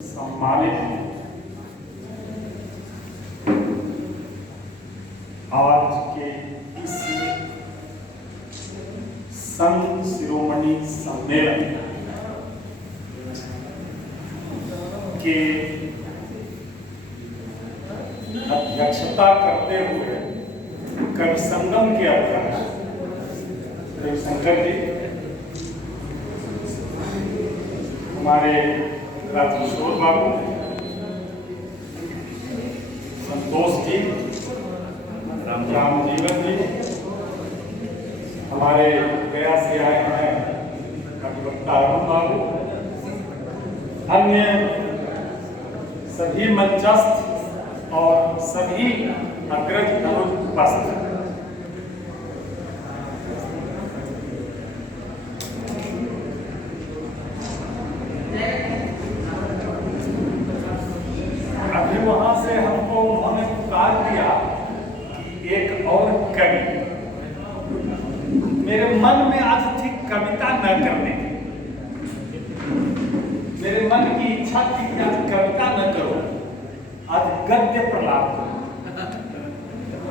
सम्मानित आज के इस संत शिरोमणि सम्मेलन के अध्यक्षता करते हुए कवि संगम के अध्यक्ष रविशंकर जी, हमारे राजकिशोर बाबू, संतोष जी, राम जीवन जी, हमारे गया से आए हैं कविवक्ता अरुण बाबू, अन्य सभी मंचस्थ और सभी अग्रज उपस्थित। अभी वहां से हमको उन्होंने पुकार दिया कि एक और कवि। मेरे मन में आज थी कविता न करने की, मेरे मन की इच्छा थी कि आज कविता न करो, आज गद्य प्रलाप करो।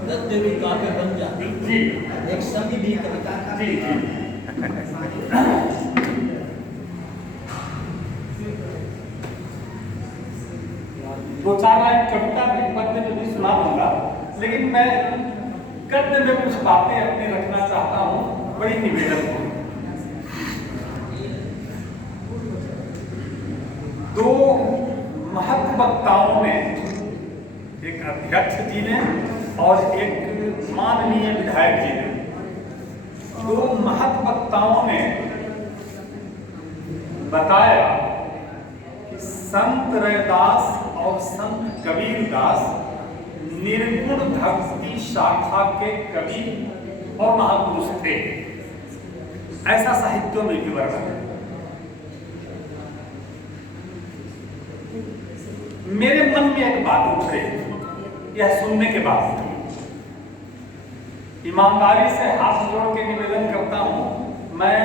गद्य भी काव्य बन जाती जी, एक सभी भी कविता का जी जी। दो चार लाइन कविता भी पद्य में भी सुना दूंगा, लेकिन मैं गद्य में कुछ बातें अपनी रखना चाहता हूँ, बड़ी निवेदन को। दो महत्व वक्ताओं ने, एक अध्यक्ष जी ने और एक माननीय विधायक जी ने, दो महत्व वक्ताओं ने बताया कि संत रैदास और संत कबीरदास निर्गुण भक्ति शाखा के कवि और महापुरुष थे, ऐसा साहित्यों में भी वर्णन है। मेरे मन में एक बात उठ रही थी, यह सुनने के बाद ईमानदारी से हाथ जोड़ के निवेदन करता हूं, मैं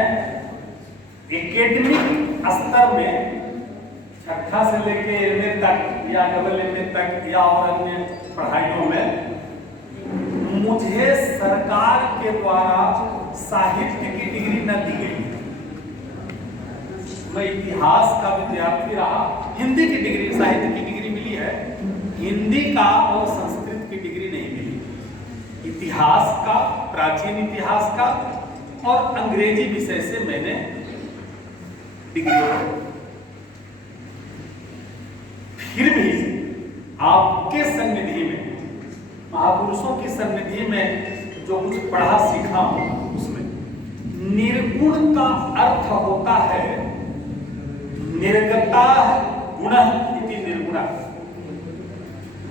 एकेडमिक स्तर में छठा से लेके एमए तक या डबल एमए तक या और अन्य पढ़ाइयों में मुझे सरकार के द्वारा साहित्य की डिग्री न दी गई। मैं इतिहास का विद्यार्थी रहा, हिंदी की डिग्री, साहित्य की डिग्री मिली है, हिंदी का और संस्कृत की डिग्री नहीं मिली। इतिहास का, प्राचीन इतिहास का और अंग्रेजी विषय से मैंने डिग्री। फिर भी आपके सन्निधि में, महापुरुषों की सन्निधि में जो कुछ पढ़ा सीखा हूं, उसमें निर्गुण का अर्थ होता है निर्गता गुणः इति निर्गुणः,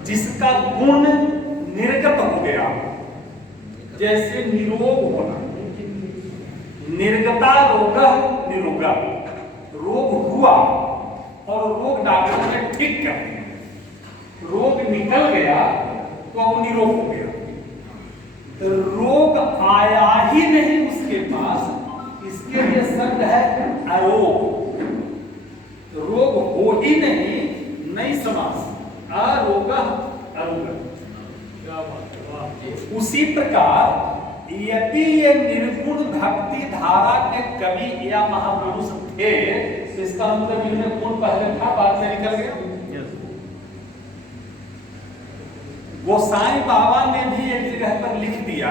जिसका गुण निर्गत हो गया, जैसे निरोग होना। निर्गता रोगः निरोगः, रोग हुआ और रोग डॉक्टर ने ठीक कर दिया, रोग निकल गया तो अब निरोग हो गया। तो रोग आया ही नहीं उसके पास, इसके लिए शब्द है अरोग। रोग हो ही नहीं, नई समास, अरोग अरोग। उसी प्रकार यदि ये निर्गुण भक्ति धारा के कवि या महापुरुष थे, तो इसका मतलब इनमें गुण पहले था, बाद में निकल गया। गोसाई बाबा ने भी एक जगह पर लिख दिया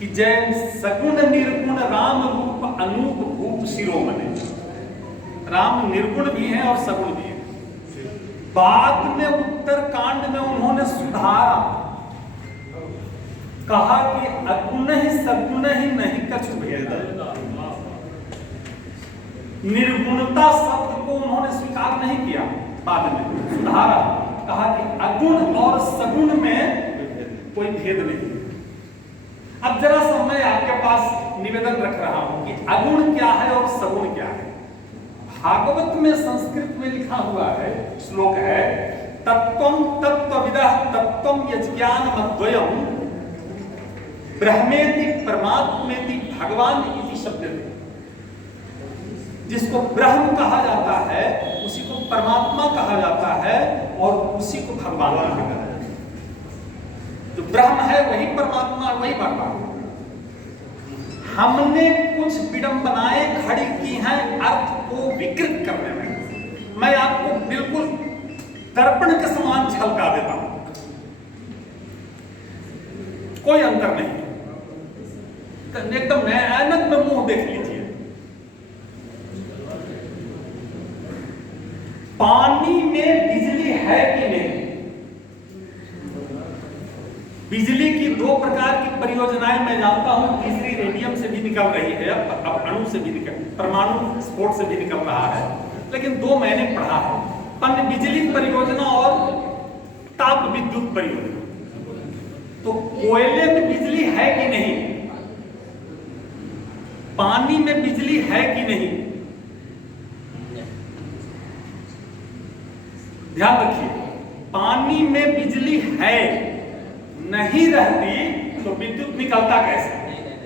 कि जय सगुण निर्गुण राम रूप अनूप भूप शिरोमणि। राम निर्गुण भी हैं और सगुण भी हैं। बाद में उत्तरकांड में उन्होंने सुधारा, कहा कि अगुण ही सगुण ही नहीं कछु भेद। निर्गुणता शब्द को उन्होंने स्वीकार नहीं किया, बाद में सुधारा, कहा कि अगुण और सगुण में कोई भेद नहीं। अब जरा सा मैं आपके पास निवेदन रख रहा हूं कि अगुण क्या है और सगुण क्या है। भागवत में संस्कृत में लिखा हुआ है, श्लोक है, तत्वम तत्वविदः तत्वम यज्ञानमद्वयम् ब्रह्मेति परमात्मेति भगवान इति शब्द है। जिसको ब्रह्म कहा जाता है उसी को परमात्मा कहा जाता है और उसी को भगवान कहा जाता है। जो ब्रह्म है वही परमात्मा, वही भगवान। हमने कुछ विडंबनाएं खड़ी की हैं अर्थ को विकृत करने में। मैं आपको बिल्कुल दर्पण के समान झलका देता हूं, कोई अंतर नहीं, एकदम ऐनक में मुंह देख लीजिए। पानी में बिजली है कि नहीं? बिजली की दो प्रकार की परियोजनाएं मैं जानता हूं, तीसरी रेडियम से भी निकल रही है, अब अणु से भी निकल, परमाणु स्फोट से भी निकल रहा है, लेकिन दो मैंने पढ़ा है, पन बिजली परियोजना और ताप विद्युत परियोजना। तो कोयले में बिजली है कि नहीं? पानी में बिजली है कि नहीं? ध्यान रखिए, पानी में बिजली है, नहीं रहती तो विद्युत निकलता कैसे?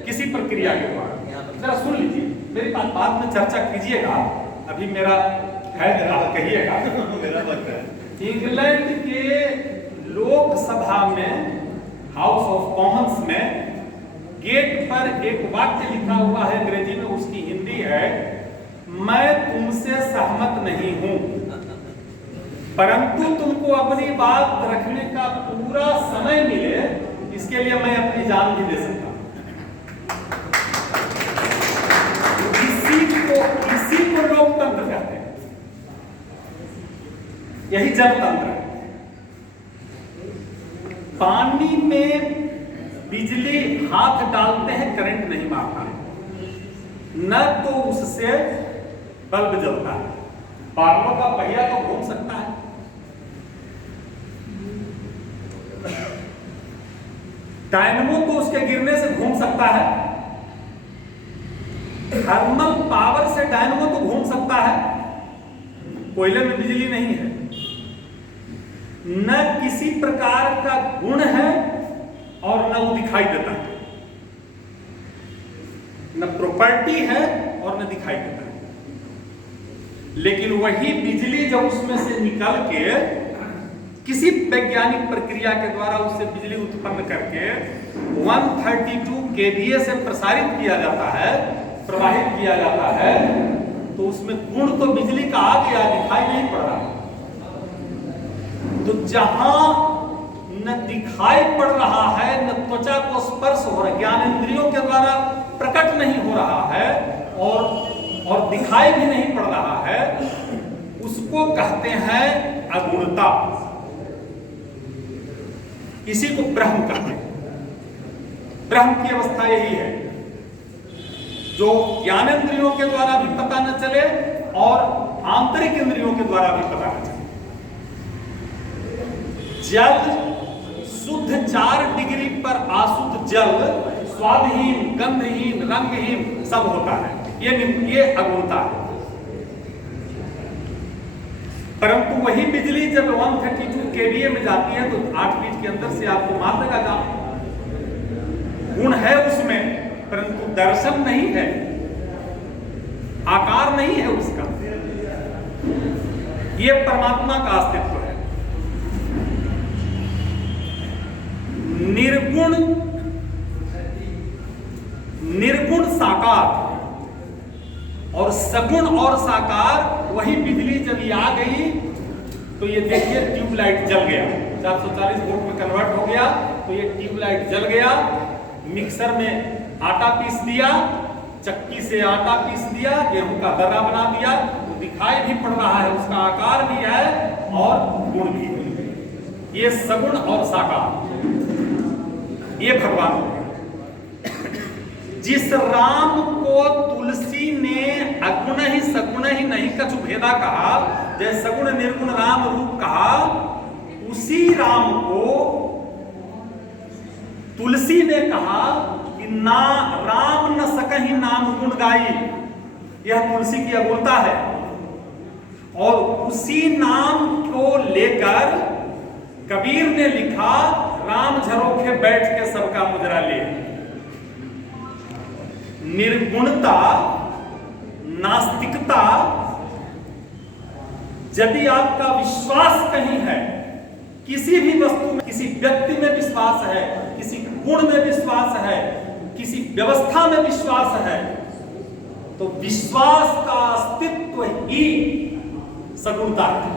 किसी प्रक्रिया के द्वारा। जरा सुन लीजिए, मेरी बात में चर्चा कीजिएगा, अभी मेरा है, आप कहिएगा। मेरा वक्त है। इंग्लैंड के लोकसभा में, हाउस ऑफ कॉमन्स में, गेट पर एक वाक्य लिखा हुआ है अंग्रेजी में, उसकी हिंदी है, मैं तुमसे सहमत नहीं हूं, परंतु तुमको अपनी बात रखने का पूरा समय मिले, इसके लिए मैं अपनी जान भी दे सकता हूं। इसी को लोकतंत्र कहते हैं, यही जनतंत्र है। पानी में बिजली हाथ डालते हैं, करंट नहीं मारता है, न तो उससे बल्ब जलता है, बालों का पहिया तो घूम सकता है, डायनमो तो उसके गिरने से घूम सकता है, थर्मल पावर से डायनमो तो घूम सकता है, कोयले में बिजली नहीं है, न किसी प्रकार का गुण है और न वो दिखाई देता है, न प्रॉपर्टी है और न दिखाई देता है। लेकिन वही बिजली जब उसमें से निकल के किसी वैज्ञानिक प्रक्रिया के द्वारा उससे बिजली उत्पन्न करके 132 kVA से प्रसारित किया जाता है, प्रवाहित किया जाता है, तो उसमें गुण तो बिजली का आ गया, दिखाई नहीं पड़ रहा। तो जहां न दिखाई पड़ रहा है, न त्वचा को स्पर्श हो रहा है, ज्ञानेंद्रियों के द्वारा प्रकट नहीं हो रहा है और दिखाई भी नहीं पड़ रहा है, उसको कहते हैं अगुणता। इसी को ब्रह्म कहते हैं। ब्रह्म की अवस्था यही है जो ज्ञानेंद्रियों के द्वारा भी पता न चले और आंतरिक इंद्रियों के द्वारा भी पता न चले। जल शुद्ध 4 डिग्री पर अशुद्ध जल स्वादहीन, गंधहीन, रंगहीन सब होता है, ये अगुणता है। परंतु वही बिजली जब 132 kVA में जाती है तो 8 फीट के अंदर से आपको मार देगा काम। गुण है उसमें, परंतु दर्शन नहीं है, आकार नहीं है उसका। यह परमात्मा का अस्तित्व है। निर्गुण साकार और सगुण और साकार, वही बिजली जब ये आ गई तो ये देखिए ट्यूबलाइट जल गया, 440 वोल्ट में कन्वर्ट हो गया, तो ये ट्यूबलाइट जल गया। मिक्सर में आटा पीस दिया, चक्की से आटा पीस दिया, गेहूं का दर्रा बना दिया, तो दिखाई भी पड़ रहा है, उसका आकार भी है और गुण भी है। ये सगुण और साकार, ये भगवान। जिस राम को तुलसी ने अगुण ही सगुण ही नहीं कछु भेदा कहा, जैसे सगुण निर्गुण राम रूप कहा, उसी राम को तुलसी ने कहा कि ना राम न सकहि नाम गुण गाई। यह तुलसी की अगुणता है। और उसी नाम को लेकर कबीर ने लिखा, राम झरोखे बैठ के सबका मुजरा ले। निर्गुणता नास्तिकता, यदि आपका विश्वास कहीं है, किसी भी वस्तु में, किसी व्यक्ति में विश्वास है, किसी गुण में विश्वास है, किसी व्यवस्था में विश्वास है, तो विश्वास का अस्तित्व ही सगुणता है।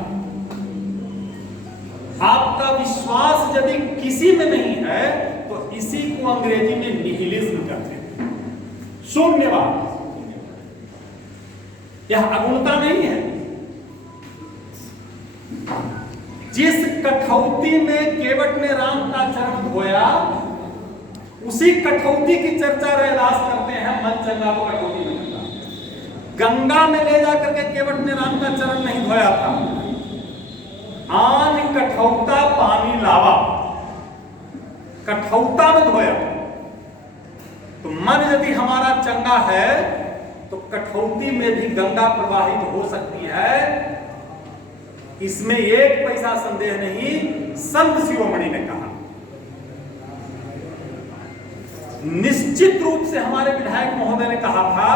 आपका विश्वास यदि किसी में नहीं है तो इसी को अंग्रेजी में निहिलिज्म कहते हैं, शून्यवाद। यह अगुणता नहीं है। जिस कठौती में केवट ने राम का चरण धोया, उसी कठौती की चर्चा रैदास करते हैं। मन चंगा तो कठौती में चंगा। गंगा में ले जाकर के केवट ने राम का चरण नहीं धोया था। आन कठौता पानी लावा, कठौता में धोया। तो मन यदि हमारा चंगा है तो कठौती में भी गंगा प्रवाहित हो सकती है, इसमें एक पैसा संदेह नहीं। संत शिरोमणि ने कहा, निश्चित रूप से हमारे विधायक महोदय ने कहा था,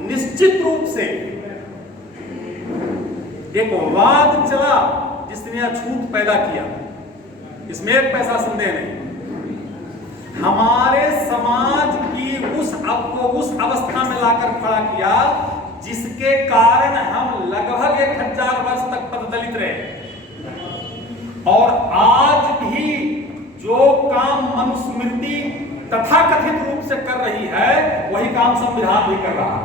निश्चित रूप से एक वाद चला जिसने अछूत पैदा किया, इसमें एक पैसा संदेह नहीं। हमारे समाज की आपको उस अवस्था में लाकर खड़ा किया जिसके कारण हम लगभग 1000 वर्ष तक पददलित रहे। और आज भी जो काम मनुस्मृति तथाकथित रूप से कर रही है, वही काम संविधान भी कर रहा है।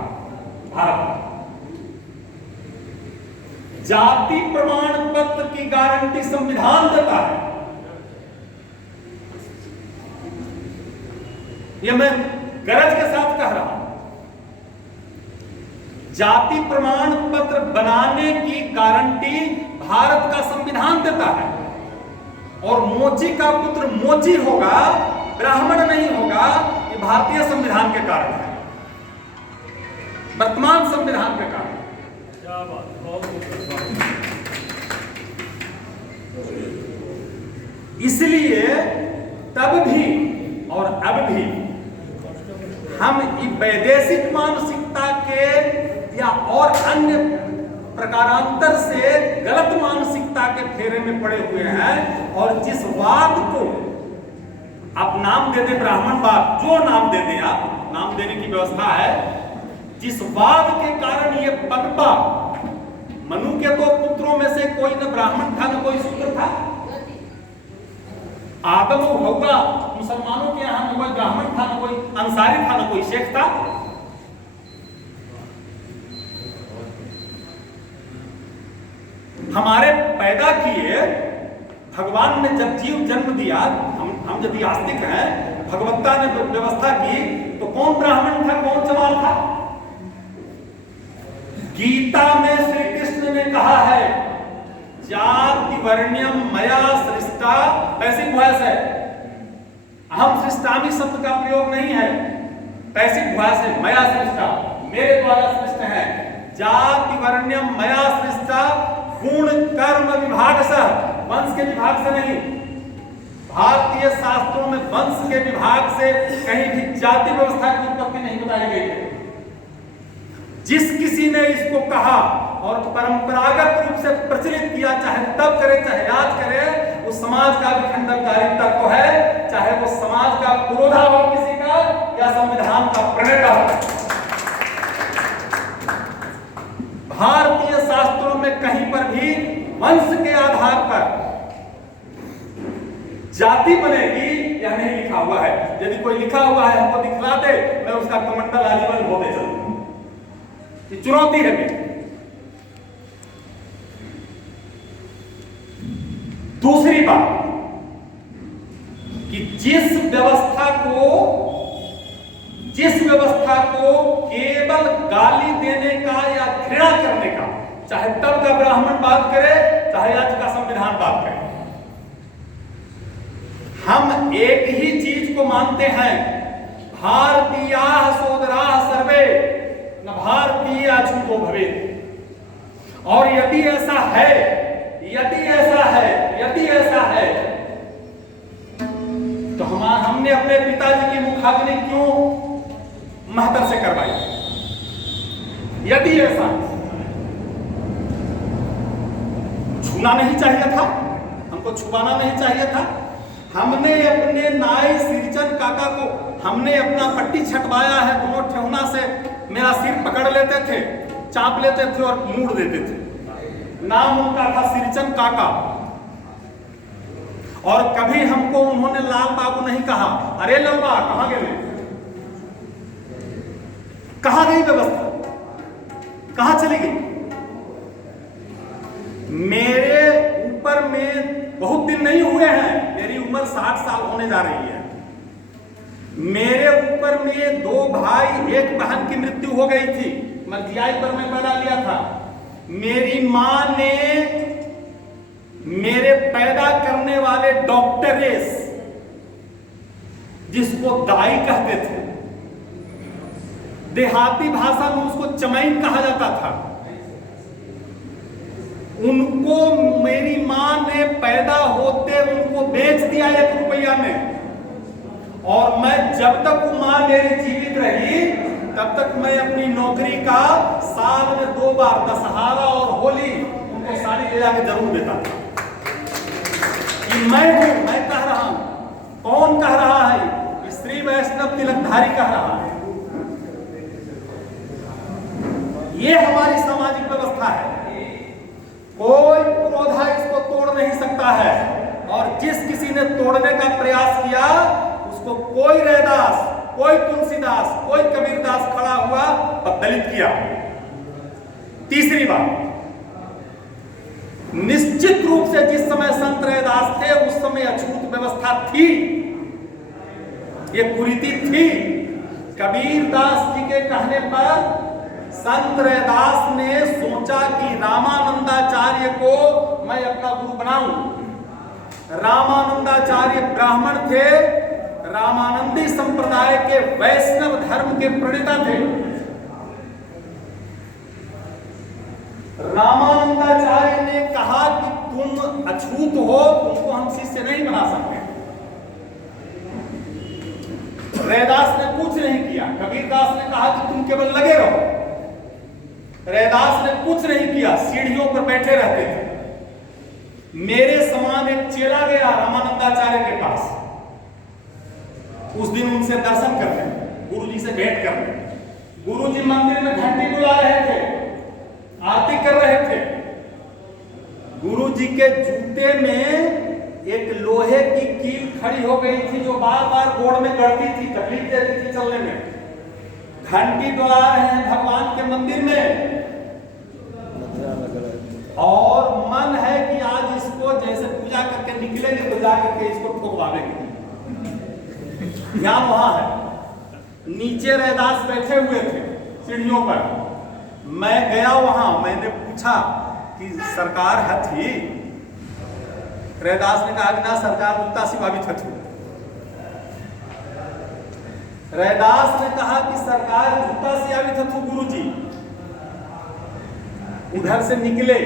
भारत जाति प्रमाण पत्र की गारंटी संविधान देता है। यह मैं गरज के साथ कह रहा हूं। जाति प्रमाण पत्र बनाने की गारंटी भारत का संविधान देता है। और मोची का पुत्र मोची होगा, ब्राह्मण नहीं होगा, ये भारतीय संविधान के कारण है, वर्तमान संविधान के कारण। क्या बात, इसलिए तब भी और अब भी हम वैदेशिक मानसिकता के या और अन्य प्रकारांतर से गलत मानसिकता के फेरे में पड़े हुए हैं। और जिस वाद को आप नाम दे दें ब्राह्मणवाद, जो नाम दे दें आप, नाम देने की व्यवस्था है, जिस वाद के कारण ये पनपा, मनु के तो पुत्रों में से कोई न ब्राह्मण था न कोई शूद्र था। आदम और हव्वा, मुसलमानों के यहां न कोई ब्राह्मण था, न कोई अंसारी था, न कोई शेख था। हमारे पैदा किए भगवान ने जब जीव जन्म दिया, हम यदि आस्तिक हैं, भगवत्ता ने व्यवस्था की, तो कौन ब्राह्मण था, कौन चमार था? गीता में श्री कृष्ण ने कहा है, जाति वर्ण्यम मया सृष्टा, पैसिव वॉइस है, अहम सृष्टामि शब्द का प्रयोग नहीं है, पैसिव वॉइस है, मया सृष्टा, मेरे द्वारा सृष्ट है। जाति वर्ण्यम मया सृष्टा, गुण कर्म विभाग से, वंश के विभाग से नहीं। भारतीय शास्त्रों में वंश के विभाग से कहीं भी जाति व्यवस्था की उत्पत्ति नहीं बताई गई है। जिस किसी ने इसको कहा और परंपरागत रूप से प्रचलित किया, चाहे तब करे चाहे आज करे, वो समाज का विखंडनकारी तत्व है, चाहे वो समाज का पुरोधा हो किसी का या संविधान का प्रणेता हो। भारतीय शास्त्रों में कहीं पर भी वंश के आधार पर जाति बनेगी या नहीं लिखा हुआ है। यदि कोई लिखा हुआ है हमको दिखला दे, मैं उसका कमंडल आजीवन धो दे चलूं। ये चुनौती है मेरी। दूसरी बात कि जिस व्यवस्था को केवल गाली देने का या घृणा करने का, चाहे तब का ब्राह्मण बात करे चाहे आज का संविधान बात करे, हम एक ही चीज को मानते हैं, भारतीयाः सोदराः सर्वे न भारतीय अछूतो भवेत्। और यदि ऐसा है तो हमने अपने पिताजी की मुखाग्नि क्यों महतर से करवाई? यदि ऐसा छूना नहीं चाहिए था, हमको छुपाना नहीं चाहिए था, हमने अपने नाई सिरचंद काका को हमने अपना पट्टी छटवाया है, दोनों ठेहुना से मेरा सिर पकड़ लेते थे, चाप लेते थे और मूड़ देते थे। नाम उनका था सिरचंद काका। और कभी हमको उन्होंने लाल बाबू नहीं कहा। अरे लंबा कहां गए, कहां गई व्यवस्था, कहां चली गई? मेरे ऊपर में बहुत दिन नहीं हुए हैं, मेरी उम्र 60 साल होने जा रही है। मेरे ऊपर में 2 भाई 1 बहन की मृत्यु हो गई थी, मर्जियाई पर मैं पैदा लिया था। मेरी मां ने मेरे पैदा करने वाले डॉक्टरेस, जिसको दाई कहते थे, देहाती भाषा में उसको चमैन कहा जाता था, उनको मेरी मां ने पैदा होते उनको बेच दिया 1 रुपया में। और मैं जब तक वो मां मेरी जीवित रही तब तक मैं अपनी नौकरी का साल में 2 बार दशहरा और होली उनको साड़ी ले जाके जरूर देता था। कि मैं हूं, मैं कह रहा हूं। कौन कह रहा है? स्त्री वैष्णव तिलकधारी कह रहा है। ये हमारी सामाजिक व्यवस्था है, कोई क्रोधा इसको तोड़ नहीं सकता है। और जिस किसी ने तोड़ने का प्रयास किया उसको कोई रैदास, कोई तुलसीदास, कोई कबीरदास खड़ा हुआ और दलित किया। तीसरी बात, निश्चित रूप से जिस समय संत रैदास थे उस समय अछूत व्यवस्था थी, ये कुरीति थी। कबीरदास जी के कहने पर संत रैदास ने सोचा कि रामानंदाचार्य को मैं अपना गुरु बनाऊं। रामानंदाचार्य ब्राह्मण थे, रामानंदी संप्रदाय के वैष्णव धर्म के प्रणेता थे। रामानंदाचार्य ने कहा कि तुम अछूत हो, तुमको हम शिष्य नहीं बना सकते। रैदास ने कुछ नहीं किया। कबीरदास ने कहा कि तुम केवल लगे रहो। रैदास ने कुछ नहीं किया, सीढ़ियों पर बैठे रहते थे। मेरे समान एक चेला गया रामानंदाचार्य के पास, उस दिन उनसे दर्शन करने, गुरुजी से भेंट करने। गुरुजी मंदिर में घंटी बुला रहे थे, आरती कर रहे थे। गुरुजी के जूते में एक लोहे की कील खड़ी हो गई थी जो बार बार गोड़ में गड़ती थी, तकलीफ देती थी चलने में। घंटी डोला रहे हैं भगवान के मंदिर में, और मन है कि आज इसको जैसे पूजा करके निकलेंगे तो जाकर के इसको ठोकवावेंगे। ध्यान वहां है। नीचे रैदास बैठे हुए थे सीढ़ियों पर। मैं गया वहां, मैंने पूछा कि सरकार हथी? रैदास ने कहा कि ना सरकार जूता सिवावित हथू। रैदास ने कहा कि सरकार जूता सियावित हथू गुरुजी। उधर से निकले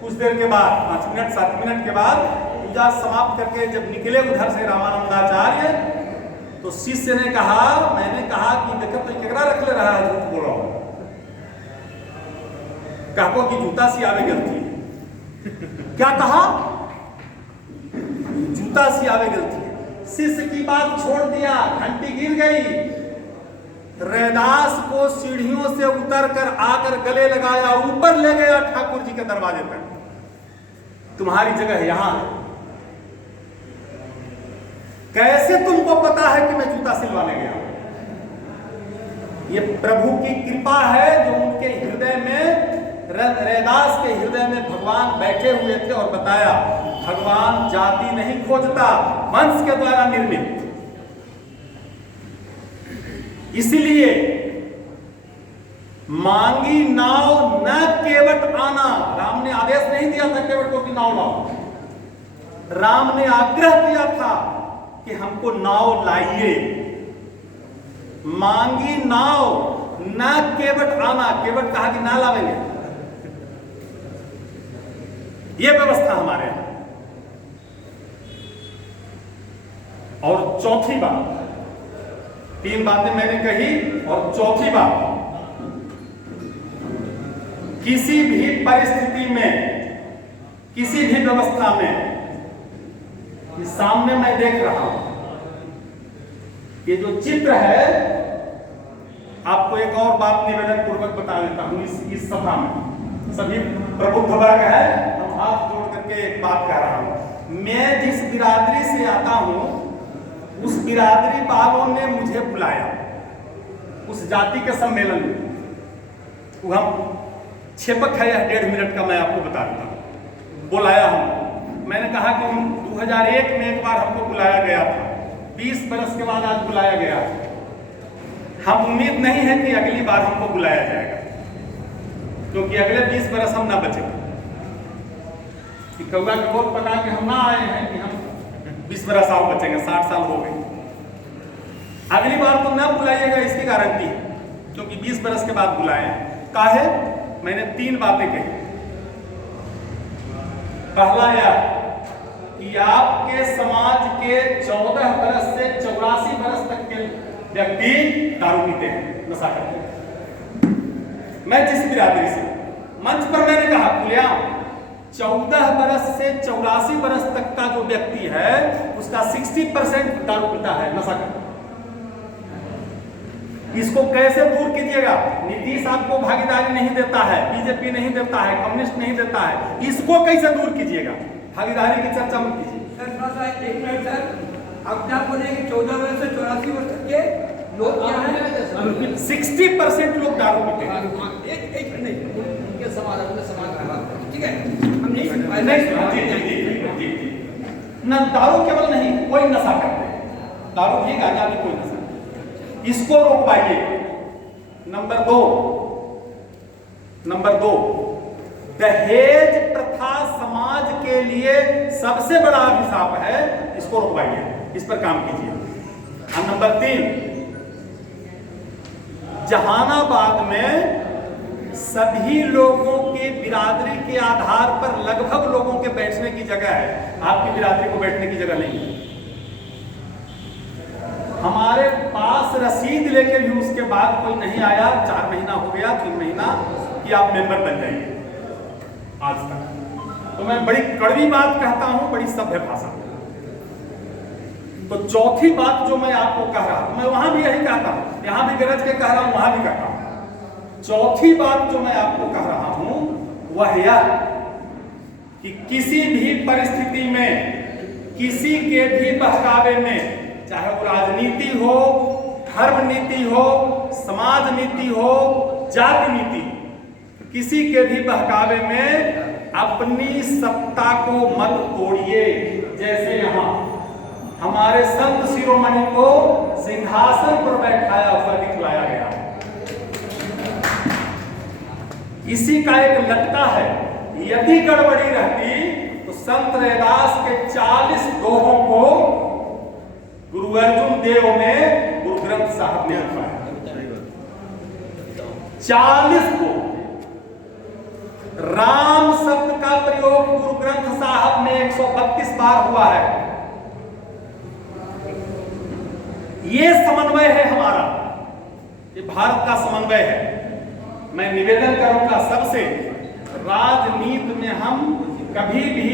कुछ देर के बाद, 5 मिनट 7 मिनट के बाद पूजा समाप्त करके जब निकले उधर से रामानंदाचार्य, तो शिष्य ने कहा, मैंने कहा कि देखो तो केकरा रख ले रहा है, झूठ बोलो। कहको कि जूता सियावे गलती। क्या कहा? जूता सियावे गलती। शिष्य की बात छोड़ दिया, घंटी गिर गई। रैदास को सीढ़ियों से उतर कर आकर गले लगाया, ऊपर ले गया ठाकुर जी के दरवाजे तक। तुम्हारी जगह यहां है। कैसे तुमको पता है कि मैं जूता सिलवाने गया? ये प्रभु की कृपा है जो उनके हृदय में, रैदास के हृदय में भगवान बैठे हुए थे और बताया भगवान जाति नहीं खोजता, वंश के द्वारा निर्मित। इसलिए मांगी नाव न केवट आना, राम ने आदेश नहीं दिया था केवट को कि नाव लाओ। राम ने आग्रह किया था कि हमको नाव लाइए। मांगी नाव न केवट आना, केवट कहा कि ना लावेंगे। यह व्यवस्था हमारे यहां। और चौथी बात, 3 बातें मैंने कही, और चौथी बात, किसी भी परिस्थिति में, किसी भी व्यवस्था में, ये सामने मैं देख रहा हूं, ये जो चित्र है, आपको एक और बात निवेदन पूर्वक बता देता हूं। इस सभा में सभी प्रबुद्ध वर्ग है, हम हाथ जोड़ करके एक बात कह रहा हूं। मैं जिस बिरादरी से आता हूं, उस बिरादरी वालों ने मुझे बुलाया उस जाति के सम्मेलन में। वो हम छेपक है, 1.5 मिनट का मैं आपको बता देता हूं। बुलाया हम, मैंने कहा कि 2001 में एक बार हमको बुलाया गया था, 20 बरस के बाद आज बुलाया गया। हम उम्मीद नहीं है कि अगली बार हमको बुलाया जाएगा, क्योंकि अगले 20 बरस हम ना बचेंगे। कि कौआ के गोद पका के हम ना आए हैं कि हम 20 बरस और बचेंगे, 60 साल हो गए। अगली बार तो ना बुलाइएगा, इसकी गारंटी है, क्योंकि 20 बरस के बाद बुलाए। काहे? मैंने 3 बातें कही। पहला यह कि आपके समाज के 14 बरस से 84 बरस तक के व्यक्ति दारू पीते हैं, नशा करते हैं। मैं जिस बिरादरी से, मंच पर मैंने कहा खुलेआम, 14 बरस से 84 बरस तक का जो व्यक्ति है, उसका 60% दारू पीता है, नशा करता है। इसको कैसे दूर कीजिएगा? नीतीश आपको भागीदारी नहीं देता है, बीजेपी नहीं देता है, कम्युनिस्ट नहीं देता है, इसको कैसे दूर कीजिएगा? भागीदारी की चर्चा मत कीजिए। सर थोड़ा सा एक मिनट सर, आप क्या बोले कि 14 वर्ष से 84 वर्ष तक के लोग क्या हैं? 60% लोग दारू पीते हैं। एक मिनट नहीं, उनके समाज ठीक है, हम नहीं सुन पाए। जी। न दारू केवल नहीं, कोई नशा करते हैं, दारू भी, गांजा भी, कोई नशा। इसको रोकवाइए। नंबर दो, दहेज प्रथा समाज के लिए सबसे बड़ा अभिशाप है, इसको रोकवाइए, इस पर काम कीजिए। और नंबर 3, जहानाबाद में सभी लोगों की बिरादरी के आधार पर लगभग लोगों के बैठने की जगह है, आपकी बिरादरी को बैठने की जगह नहीं है। हमारे पास रसीद लेके भी उसके बाद कोई नहीं आया, 4 महीना हो गया, 3 महीना, कि आप मेंबर बन जाइए आज तक। तो मैं बड़ी कड़वी बात कहता हूं, बड़ी सभ्य भाषा। तो चौथी बात जो मैं आपको कह रहा हूं, मैं वहां भी यही कहता हूं, यहां भी गरज के कह रहा हूं, वहां भी कहता हूं। चौथी बात जो मैं आपको कह रहा हूं वह यह कि किसी भी परिस्थिति में, किसी के भी बहकावे में, चाहे वो राजनीति हो, धर्म नीति हो, समाज नीति हो, जाति नीति, किसी के भी बहकावे में अपनी सत्ता को मत तोड़िए। जैसे यहाँ हमारे संत शिरोमणि को सिंहासन पर बैठाया हुआ दिखलाया गया, इसी का एक लटका है। यदि गड़बड़ी रहती तो संत रैदास के 40 दोहों को गुरु अर्जुन देव ने गुरु ग्रंथ साहब ने लिखवाया, 40 को। राम शब्द का प्रयोग गुरु ग्रंथ साहब में 132 बार हुआ है। ये समन्वय है हमारा, ये भारत का समन्वय है। मैं निवेदन करूंगा सबसे, राजनीति में हम कभी भी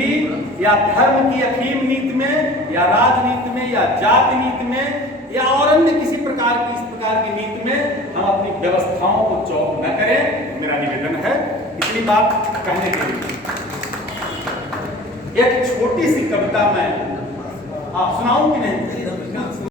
या धर्म की अफीम नीति में, या राजनीति में, या जाति नीति में, या और अन्य किसी प्रकार की, इस प्रकार की नीति में हम अपनी व्यवस्थाओं को चौक न करें, मेरा निवेदन है। इतनी बात कहने के लिए एक छोटी सी कविता मैं आप सुनाऊं कि नहीं?